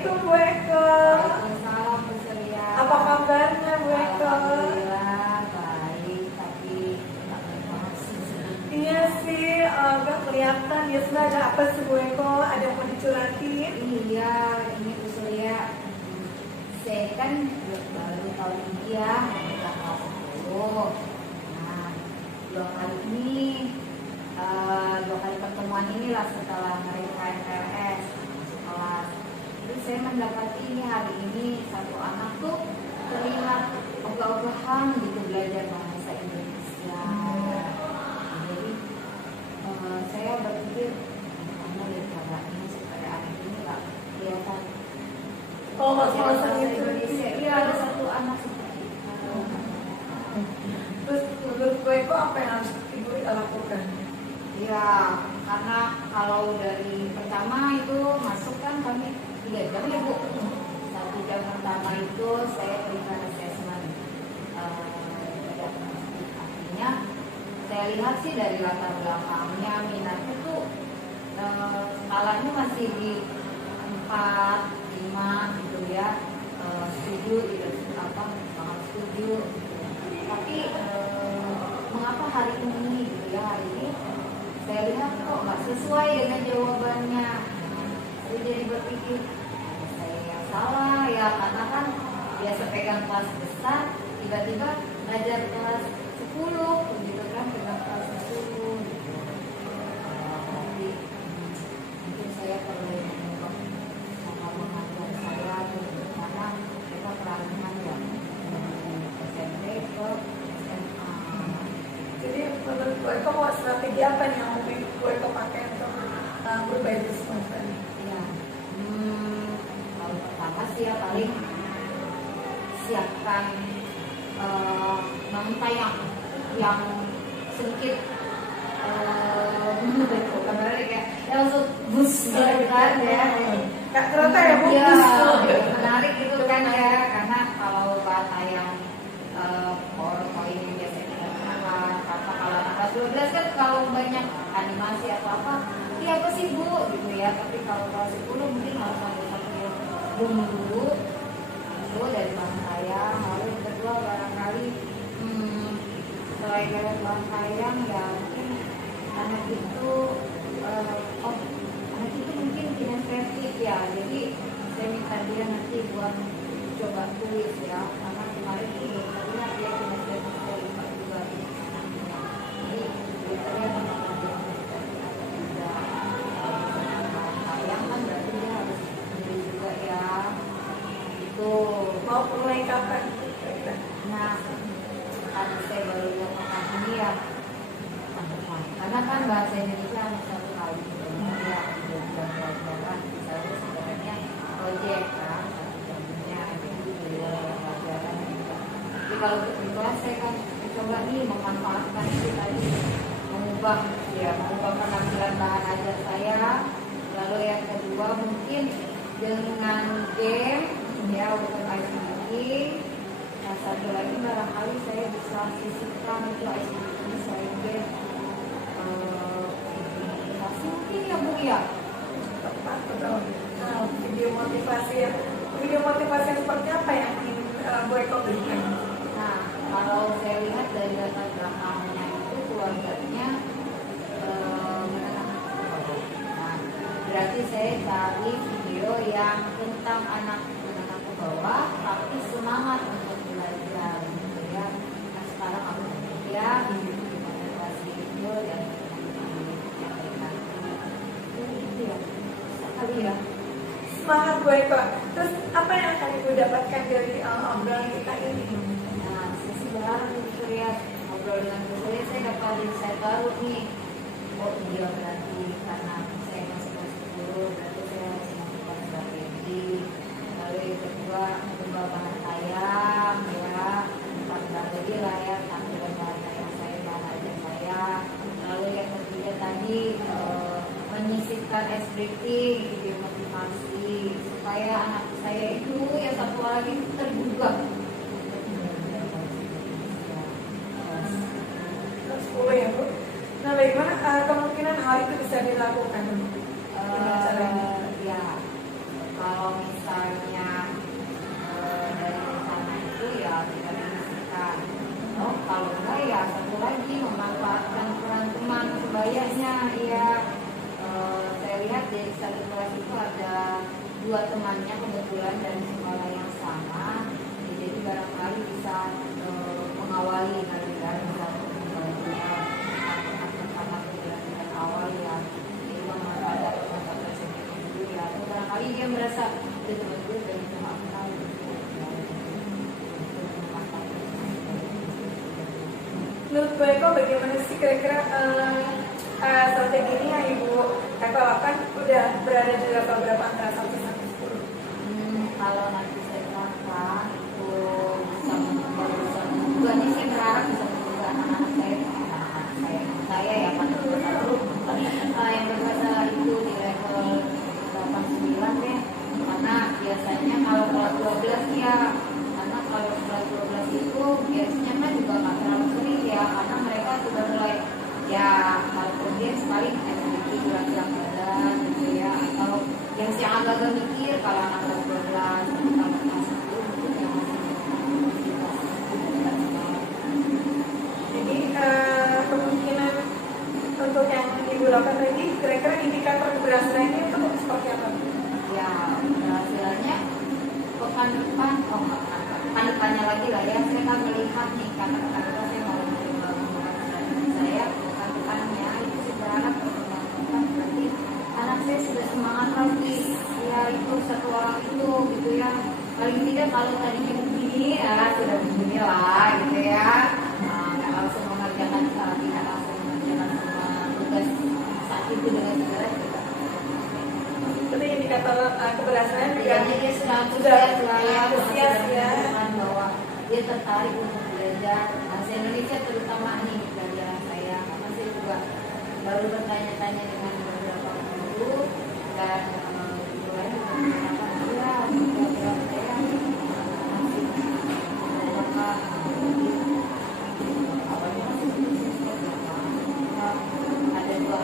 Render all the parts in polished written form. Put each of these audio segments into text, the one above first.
Assalamualaikum Bu Eko. Waalaikumsalam Bu Surya. Apa kabarnya Bu Eko? Alhamdulillah baik, tapi nggak banget sih. Iya sih, nggak kelihatan. Ya sudah, ada apa sih Bu Eko? Ada yang mau dicurhatin? Iya, ini Bu Surya. Saya kan baru tahun ini ya, udah kelas 10. Nah, dua kali pertemuan inilah setelah mereka MPLS masuk kelas. Itu saya mendapati ini hari ini satu anak tuh terlihat ogah-ogahan gitu belajar bahasa Indonesia. Jadi saya berpikir kamu lihat caranya supaya anak ini nggak kelihatan Oh, bahasa bahasa Indonesia. Iya, ada satu anak seperti itu. Terus menurut Bu Eko apa yang harus Ibu lakukan? Ya, karena kalau dari pertama itu masuk kan kami 3 jam ya Bu. 1 jam pertama itu saya berikan assessment. Artinya saya lihat sih dari latar belakangnya minatnya tuh skalanya masih di 4, 5 gitu ya. Setuju tidak apa sangat setuju. Tapi mengapa hari ini gitu ya, hari ini saya lihat kok nggak sesuai dengan jawabannya. Saya jadi berpikir saya yang salah ya, karena kan biasa pegang kelas besar, tiba-tiba belajar kelas 10 gitu kan, pegang kelas 10 gitu. Tapi mungkin saya perlu mengubah cara mengajar saya gitu, karena kita peralihan ya dari SMP ke SMA. Jadi menurut Bu Eko mau strategi apa nih yang mungkin Bu Eko pakai untuk berbaik respons tadi? Ya, kalau pertama sih ya paling siapkan bangun yang sedikit bukan menarik ya, langsung bus gitu kan ya. Kak ternyata ya Bu, Iya, bus. menarik gitu kan ya, karena kalau bahasa yang powerpoint yang biasa kita kenal, apa kalau anak kelas 12 kan kalau banyak animasi atau apa, iya apa sih Bu gitu ya. Tapi kalau kelas 10 mungkin harus ada satu yang dulu dari bang saya. Lalu yang kedua barangkali selain dari bang sayang ya mungkin anak itu anak itu mungkin kinestetik ya. Jadi saya minta dia nanti buat coba tulis ya, karena kemarin itu biasanya dia kinestetik dari juga. Jadi biasanya sayang kan berarti dia harus tulis juga ya. Itu Mau mulai kapan? nah tadi saya baru melakukan ini ya, karena kan bahasa Indonesia hanya 1 kali ya, 2 bulan pelajaran misalnya sebenarnya proyek kan 1 jamnya, jadi 2 pelajaran juga. Jadi kalau di kelas saya kan coba nih memanfaatkan itu tadi, mengubah penampilan bahan ajar saya. Lalu yang kedua mungkin dengan game ya untuk ICT. Nah, satu lagi barangkali saya bisa sisihkan itu ICT saya game motivasi mungkin ya Bu ya. Tepat, betul. Nah, video motivasi yang seperti apa yang ingin Bu Eko berikan? Nah, kalau saya lihat dari latar belakangnya itu keluarganya menengah ke bawah. Nah, berarti saya cari video yang tentang anak menengah ke bawah tapi semangat untuk belajar gitu ya. Nah, sekarang aku ya motivasi itu dan itu ya sekali ya. Semangat Bu Eko. Terus apa yang akan Ibu dapatkan dari obrolan kita ini? Nah, saya sih berharap gitu ya, ngobrol dengan Bu Surya saya dapat insight baru nih. Oh iya, berarti karena saya masih kelas 10 berarti saya harus melakukan strategi. Lalu yang kedua mengubah bahan sayang ya, 4 strategi lah ya, tampilan bahan sayang saya, bahan ajar saya. Lalu yang ketiga tadi menyisipkan scripting, video motivasi supaya anak saya itu yang satu lagi itu tergugah. Kelas 10 ya Bu. Nah, bagaimana kemungkinan hal itu bisa dilakukan? Ya, kalau misalnya misalnya dari sana itu ya tidak dibersihkan. Oh, kalau enggak ya satu lagi memanfaatkan peran teman sebayanya. Ya, saya lihat di satu kelas itu ada 2 temannya kebetulan dari sekolah yang sama. Jadi barangkali bisa mengawali kali ya, satu pembantunya anak-anak pelajaran awal ya, jadi memanfaatkan masa presiden dulu ya. Atau barangkali dia merasa betul-betul dari teman tahu. Menurut Bu Eko bagaimana sih kira-kira strategi ini yang Ibu Eko lakukan udah berada di level berapa antara 1 sampai 10? Kalau nanti saya rasa itu bisa bukan ini saya berharap bisa membuka anak-anak saya ya kan yang bermasalah itu di level 8-9 ya, karena biasanya kalau kelas 12 ya, karena kalau kelas 12 itu biasanya kan juga nggak terlalu sering ya, karena mereka sudah mulai ya kalau kemudian sekali sedikit gerak-gerak badan gitu ya, atau yang si agak-agak mikir kalau anak kelas 12 kalau kelas 10 mungkin yang Jadi kemungkinan untuk yang Ibu lakukan tadi kira-kira indikator keberhasilannya itu seperti apa? ya hasilnya pekan depan, pekan depannya lagi lah ya, saya kan melihat nih karena pekan depan saya mau saya pekan depannya itu saya berharap pertemuan berarti anak saya sudah semangat lagi ya, itu satu orang itu gitu ya, paling tidak kalau tadinya begini ya sudah begini lah gitu ya. Nggak langsung mengerjakan tidak langsung mengerjakan semua tugas saat itu dengan segera juga. Tapi indikator keberhasilan juga Jadi dia sudah antusias ya. bahwa dia tertarik untuk belajar bahasa Indonesia terutama nih pelajaran saya, karena saya juga baru bertanya-tanya dengan beberapa guru dan guru lain juga mengatakan ya pelajaran saya masih beberapa awalnya masih ada 2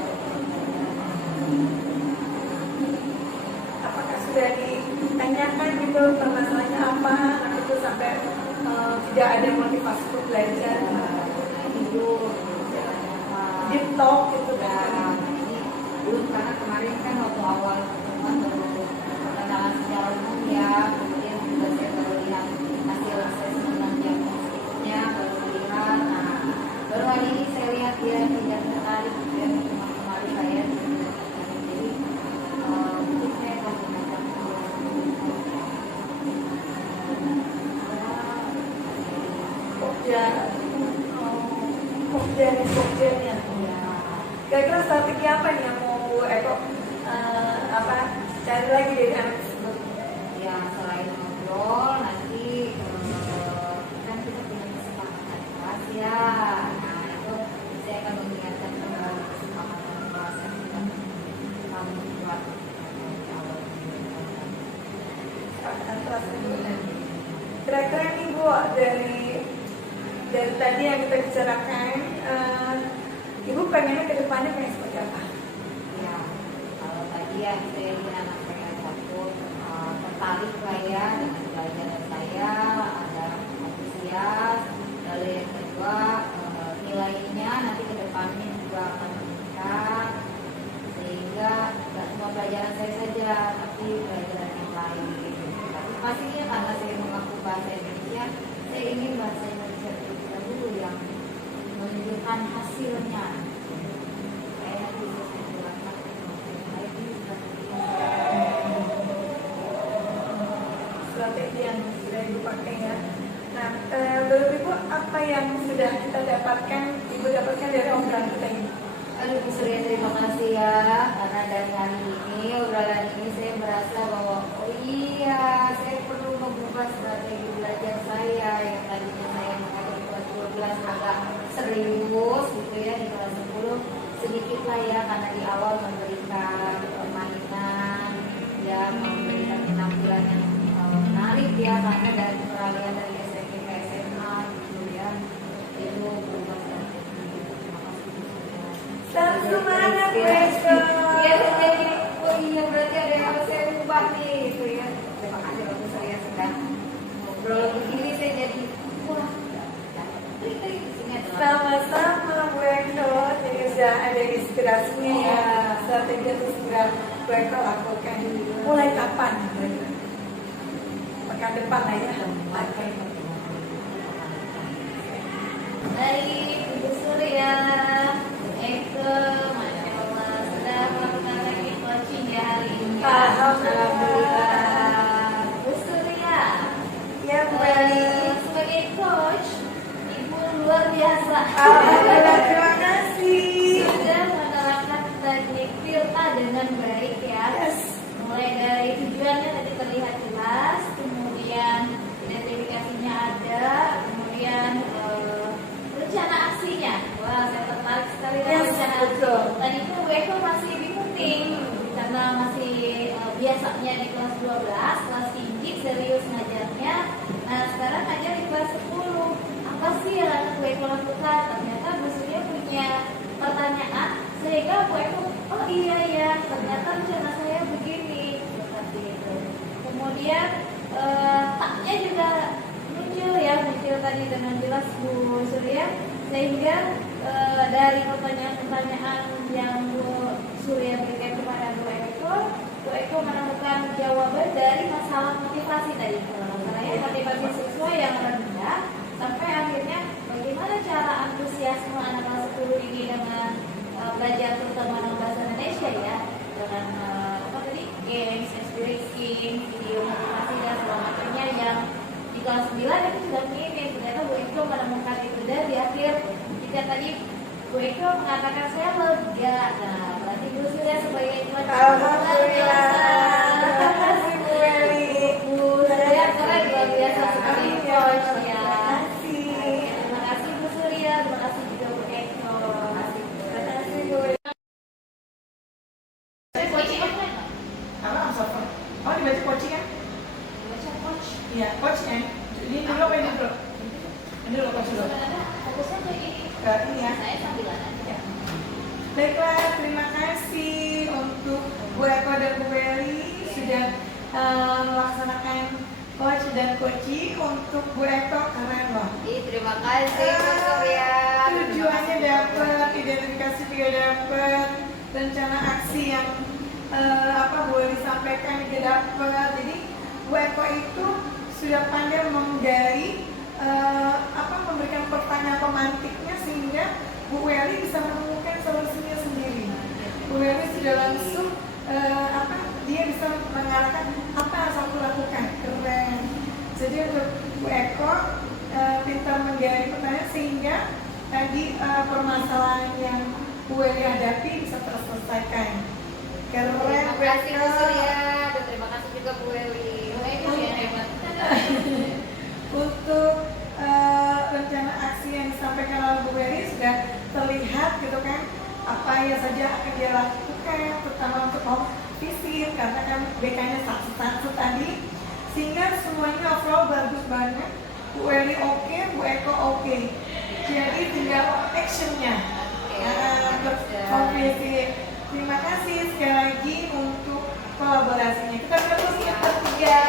Apakah sudah ditanyakan gitu permasalahannya apa itu sampai tidak ada motivasi untuk belajar? Deep talk gitu kan? Belum, karena kemarin kan waktu awal pertemuan baru perkenalan secara umum ya, kemudian juga saya baru lihat hasil asesmen diagnostiknya, baru lihat, nah baru hari ini saya lihat dia tidak tertarik dan cuma kemarin saya jadi mungkin saya akan mengajak Pokja-pokjanya. Kira-kira strategi apa nih yang mau Bu Eko cari lagi dari anak tersebut? ya selain ngobrol nanti kan kita punya kesepakatan kelas ya, nah itu saya akan mengingatkan kembali kesepakatan kelas yang sudah kami buat di awal. Kesepakatan kelas dulu. Kira-kira nih Bu dari tadi yang kita bicarakan, Ibu pengennya ke depannya kayak seperti apa? Ya, kalau tadi ya saya ingin anak saya satu tertarik lah ya dengan pelajaran saya, ada antusias. Lalu yang kedua nilainya nanti ke depannya juga akan meningkat, sehingga tidak cuma pelajaran saya saja, tapi pelajaran yang lain. Tapi pastinya karena saya mengaku bahasa Indonesia, saya ingin bahasa Indonesia terlebih dahulu yang menunjukkan hasilnya. Saya bisa menjelaskan Strategi yang sudah Ibu pakai ya. Nah, menurut Ibu apa yang sudah kita dapatkan, Ibu dapatkan dari obrolan kita ini? Aduh Bu Surya, terima kasih ya, karena dari hari ini obrolan ini saya merasa bahwa oh iya saya perlu mengubah strategi belajar saya yang tadinya saya mengajar kelas 12 agak serius gitu ya, di kelas 10 sedikit lah ya, karena di awal memberikan permainan ya, memberikan penampilan yang menarik ya, karena dari peralihan dari SMP ke SMA gitu ya, itu berubah strategi. Terima kasih Bu Surya. Semangat Bu Eko. Iya, jadi oh iya berarti ada yang harus saya ubah nih gitu ya. Terima ngobrol begini saya jadi wah, klik di sini ada Sama-sama Bu Eko, jadi sudah ada inspirasinya ya, strategi itu segera Bu Eko lakukan. Mulai kapan? Pekan depan lah ya. Baik, Ibu Surya, Eko, Masya Allah, sudah melakukan lagi coaching ya hari ini. Alhamdulillah. Bu Surya, Ya Bu Eli. sebagai coach, Ibu luar biasa. Alhamdulillah, terima kasih. Sudah menerapkan teknik Filta dengan baik ya. Yes. Mulai dari tujuannya tadi terlihat jelas, kemudian identifikasinya ada, kemudian rencana aksinya. Wah, saya tertarik sekali dengan Yes, rencana betul. aksi. Dan itu Bu Eko masih bingung nih, karena masih biasanya di kelas 12, kelas tinggi, serius ngajarnya. Nah, sekarang ngajar di kelas 10. Apa sih yang akan Bu Eko lakukan? Ternyata Bu Surya punya pertanyaan, sehingga Bu Eko, oh iya ya, ternyata rencana saya begini, seperti itu. Kemudian taknya juga muncul tadi dengan jelas Bu Surya, sehingga dari pertanyaan-pertanyaan yang Bu Surya berikan kepada Bu Eko menemukan jawaban dari masalah motivasi tadi. Masalahnya motivasi siswa yang rendah, sampai akhirnya bagaimana cara antusiasme anak kelas 10 ini dengan belajar terutama dalam bahasa Indonesia ya, dengan apa tadi, games, inspiration, video motivasi dan segala macamnya yang di kelas 9 itu sudah minim. Ternyata Bu Eko menemukan itu, dan di akhir jika tadi Bu Eko mengatakan saya lega. Nah, berarti Bu Surya sebagai coach Alhamdulillah. Terima kasih Bu Eli. Bu Surya keren luar biasa sebagai coach ya. Terima kasih. Terima kasih Bu Surya, terima kasih juga Bu Eko. Terima kasih Bu Eli. Saya coaching online nggak? Apa Amsofa? Oh dibaca coaching kan? Baca coach. Iya, coachnya. Ini dulu apa ini dulu? Ini dulu coach dulu. Sebenarnya fokusnya ke ini. Ini ya. Saya sambilan aja. Baiklah, terima kasih untuk Bu Eko dan Bu Eli sudah melaksanakan coach dan coaching. Untuk Bu Eko keren loh. Terima kasih Bu Surya. Tujuannya dapat, identifikasi juga dapat, rencana aksi yang Bu Eli sampaikan juga dapat. Jadi Bu Eko itu sudah pandai menggali memberikan pertanyaan pemantiknya sehingga Bu Eli bisa menemukan solusinya sendiri. Bu Eli sudah langsung dia bisa mengarahkan apa yang harus aku lakukan. Keren. Jadi untuk Bu Eko pintar menggali pertanyaan sehingga tadi permasalahan yang Bu Eli hadapi bisa terselesaikan. Keren. Terima kasih Bu Surya, dan terima kasih juga Bu Eli. Bu Eli yang hebat. Untuk rencana aksi yang disampaikan oleh Bu Eli sudah terlihat gitu kan, apa yang saja akan dia lakukan, terutama untuk home visit karena kan BK-nya satu tadi, sehingga semuanya overall bagus banget. Bu Eli oke, Bu Eko oke. Jadi tinggal actionnya. Untuk home visit. Terima kasih sekali lagi untuk kolaborasinya. Kita terus bertiga.